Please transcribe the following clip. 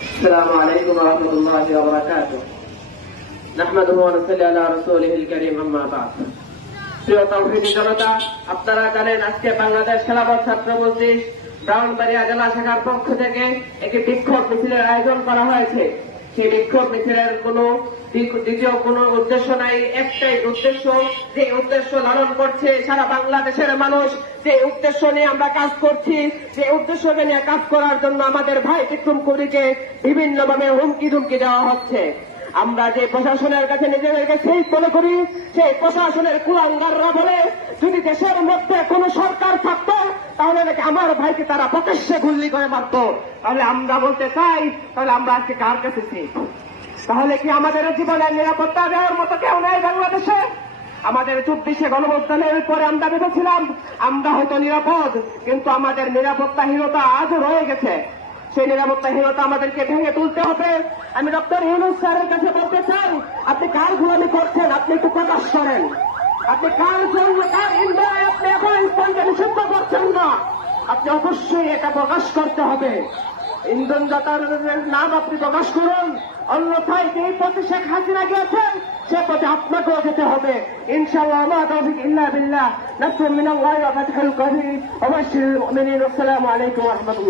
السلام عليكم ورحمة الله وبركاته نحمده ونصلي على رسوله الكريم أما بعد প্রিয় তৌহিদি জনতা আপনারা জানেন আজকে বাংলাদেশ খেলাফত ছাত্র মজলিস ব্রাউনবাড়িয়া জেলা শাখার পক্ষ থেকে একটি বিক্ষোভ মিছিলের আয়োজন করা হয়েছে সেই বিক্ষোভ মিছিলের কোন দ্বিতীয় কোন উদ্দেশ্য নাই একটাই উদ্দেশ্য যে উদ্দেশ্য ধারণ করছে সারা বাংলাদেশের মানুষ যে উদ্দেশ্য নিয়ে আমরা কাজ করছি যে উদ্দেশ্য নিয়ে কাজ করার জন্য আমাদের ভাই বিক্রম বিভিন্ন ভাবে হুমকি ধুমকি দেওয়া হচ্ছে আমরা যে প্রশাসনের কাছে নিজেদেরকে সেই মনে করি সেই প্রশাসনের কুলাঙ্গাররা বলে যদি দেশের মধ্যে কোন সরকার থাকত তাহলে নাকি আমার ভাইকে তারা প্রকাশ্যে গুল্লি করে মারত তাহলে আমরা বলতে চাই তাহলে আমরা আজকে কার কাছে তাহলে কি আমাদের জীবনের নিরাপত্তা দেওয়ার মতো কেউ নাই বাংলাদেশে আমাদের চব্বিশে গণভোটদানের পরে আমরা ভেবেছিলাম আমরা হয়তো নিরাপদ কিন্তু আমাদের নিরাপত্তাহীনতা আজ রয়ে গেছে সেই নিরাপত্তাহীনতা আমাদেরকে ভেঙে তুলতে হবে আমি ডক্টর ইউনুস স্যারের কাছে বলতে চাই আপনি কার গুলামি করছেন আপনি একটু প্রকাশ করেন আপনি কার জন্য কার ইন্ডিয়ায় আপনি আপনি অবশ্যই এটা প্রকাশ করতে হবে ইন্ধনদাতাদের নাম আপনি প্রকাশ করুন অন্যথায় যেই পথে শেখ হাসিনা গিয়েছেন সে পথে আপনাকেও যেতে হবে ইনশাআল্লাহ আমার তৌফিক ইল্লা বিল্লাহ আসসালামু আলাইকুম